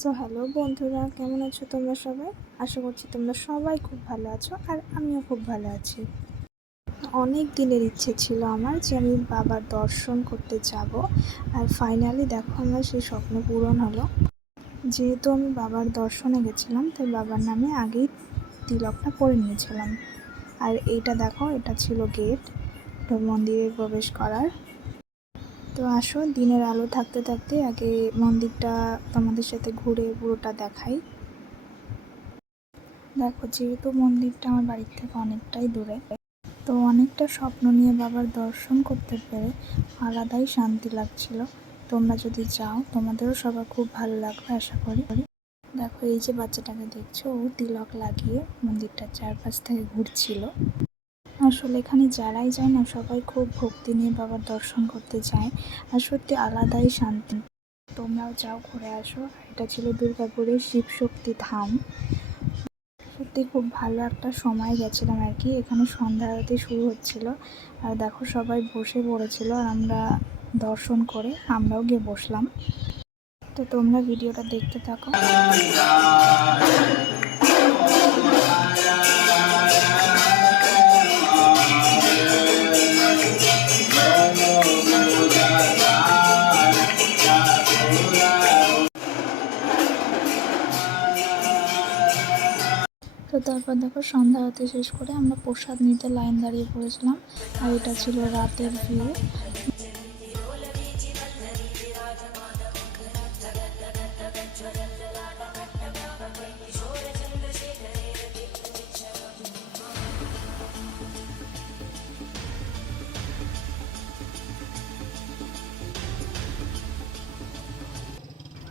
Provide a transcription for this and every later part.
So hello বন্ধুরা, কেমন আছো তোমরা সবাই? আশা করছি তোমরা সবাই খুব ভালো আছো আর আমিও খুব ভালো আছি। অনেক দিনের ইচ্ছে ছিল আমার যে আমি বাবার দর্শন করতে যাব আর ফাইনালি দেখো আমার সেই স্বপ্ন পূরণ হলো। যেহেতু আমি বাবার দর্শনে গেছিলাম, তাই বাবার নামে আগেই তিলকটা করে নিয়েছিলাম। আর এইটা দেখো, এটা ছিল গেট মন্দিরে প্রবেশ করার। তো আসো, দিনের আলো থাকতে থাকতে আগে মন্দিরটা তোমাদের সাথে ঘুরে পুরোটা দেখাই। দেখো, যেহেতু মন্দিরটা আমার বাড়ির থেকে অনেকটাই দূরে, তো অনেকটা স্বপ্ন নিয়ে বাবার দর্শন করতে পেরে আলাদাই শান্তি লাগছিল। তোমরা যদি যাও তোমাদেরও সবার খুব ভালো লাগবে, আশা করি। দেখো, এই যে বাচ্চাটাকে দেখছ, ও তিলক লাগিয়ে মন্দিরটার চারপাশ থেকে ঘুরছিল। আসলে এখানে যারাই যায় না, সবাই খুব ভক্তি নিয়ে বাবার দর্শন করতে যায়। আর সত্যি আলাদাই শান্তি। তোমরাও যাও ঘুরে আসো। এটা ছিল দুর্গাপুরের শিবশক্তি ধাম। সত্যি খুব ভালো একটা সময় গেছিলাম আর কি। এখানে সন্ধ্যা আরতি শুরু হচ্ছিল। আর দেখো সবাই বসে পড়েছিল আর আমরা দর্শন করে আমরাও গিয়ে বসলাম। তো তোমরা ভিডিওটা দেখতে থাকো। তো তারপর দেখো সন্ধ্যা হতে শেষ করে আমরা প্রসাদ নিতে লাইন দাঁড়িয়ে পড়েছিলাম। আর এটা ছিল রাতের ভিউ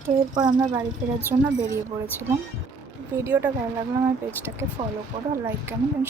তো এরপর আমরা বাড়ি ফেরার জন্য বেরিয়ে পড়েছিলাম। ভিডিওটা ভালো লাগলে আমার পেজটাকে ফলো করো লাইক কমেন্ট